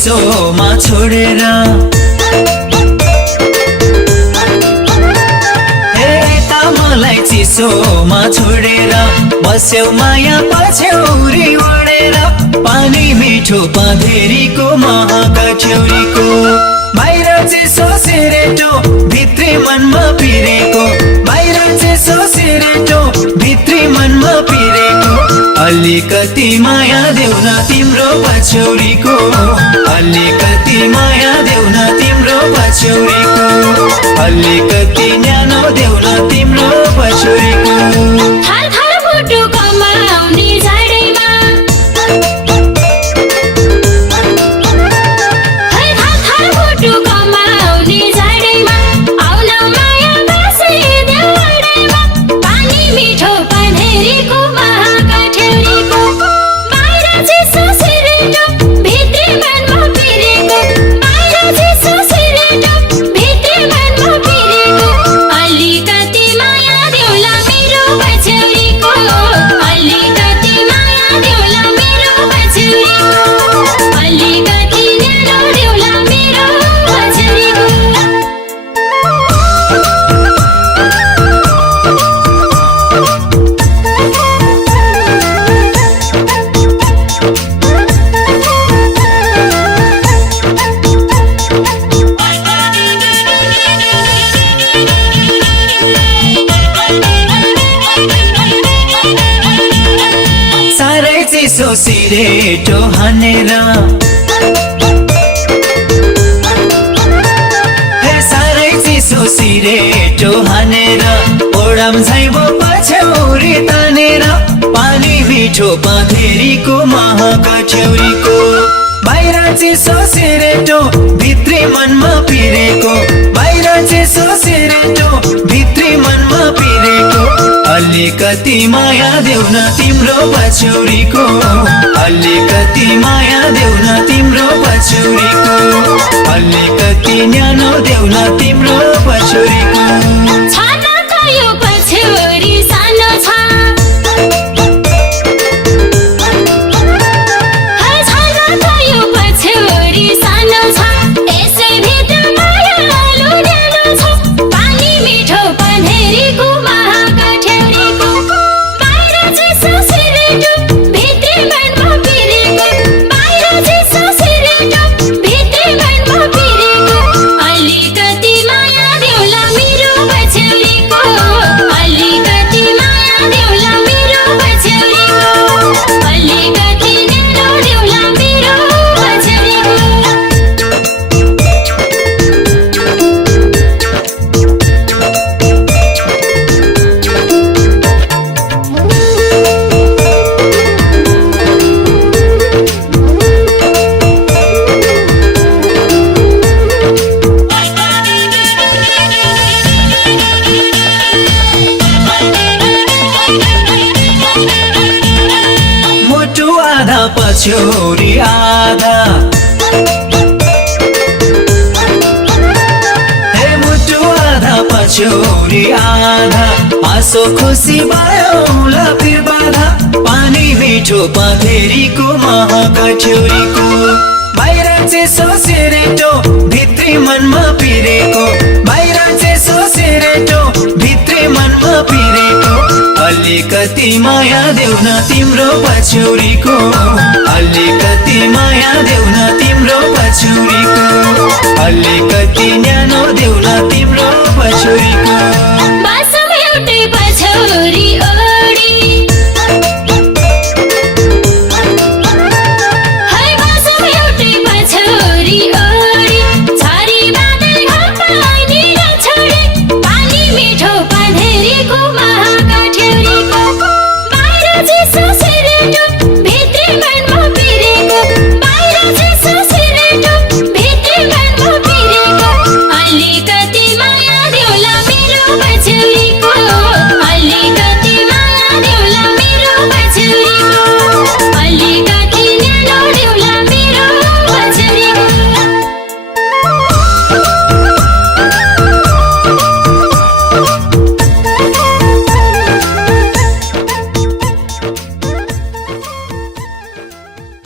चिसोमा छोडेर मलाई चिसोमा छोडेर बस्यौ माया पछ्यौरी ओढेर पानी मिठो पाधेरीको महक छेउरीको बाहिर चिसो सिरेटो भित्री मनमा पिरेको बाहिर चिसो सिरेटो भित्री मनमा पिरेको अलिकति माया देऊ न तिम्रो पछ्यौरीको अलिकति माया देऊ न तिम्रो पछ्यौरीको अलिकति न्यानो देऊ न तिम्रो पछ्यौरीको थाल थाल मुटु कमाउने झाडैमा थाल थाल मुटु कमाउने झाडैमा आउन माया बसे देउडैमा पानी मिठो पाधेरीको महक ठेउरीको बाहिर चिसो सिरेटो भित्री मनमा पिरेको बाहिर चिसो सिरेटो भित्री मनमा पिरेको अलिकति माया देउला मेरो पछ्यौरीको अलिकति माया देउला मेरो पछ्यौरीको अलिकति न्यानो देउला मेरो पछ्यौरीको साह्रै चिसो सिरेटो हानेर साह्रै चिसो सिरेटो हानेर ओडम झैबो पछ्यौरी तानेर पानी मिठो पाधेरीको महक छेउरीको बाहिर चिसो सिरेटो भित्री मनमा पिरेको बाहिर चिसो सिरेटो भित्री मनमा पिरेको अलिकति माया देऊ न तिम्रो पछ्यौरीको अलिकति माया देऊ न तिम्रो पछ्यौरीको अलिकति न्यानो देऊ न तिम्रो पछ्यौरीको छान त यो पछ्यौरी सानो छ छान त यो पछ्यौरी सानो छ यसै भित्र मायालु न्यानो छ पानी मिठो पाधेरीको महक ठेउरीको बाहिर चिसो सिरेटो भित्री मनमा पिरेको बाहिर चिसो सिरेटो भित्री मनमा पिरेको अलिकति माया देउला मेरो पछ्यौरीको अलिकति माया देउला मेरो पछ्यौरीको अलिकति न्यानो देउला मेरो पछ्यौरीको मुटु आधा पछ्यौरी आधा मुटु आधा पछ्यौरी आधा आँसो खुसी भयौला फिर बाधा पानी मिठो पाधेरीको महक छेउरीको बाहिर चिसो सिरेटो भित्री मनमा पिरेको बाहिर चिसो सिरेटो भित्री मनमा पिरेको अलिकति माया देऊ न तिम्रो पछ्यौरीको अलिकति माया देऊ न तिम्रो पछ्यौरीको अलिकति न्यानो देऊ न तिम्रो पछ्यौरीको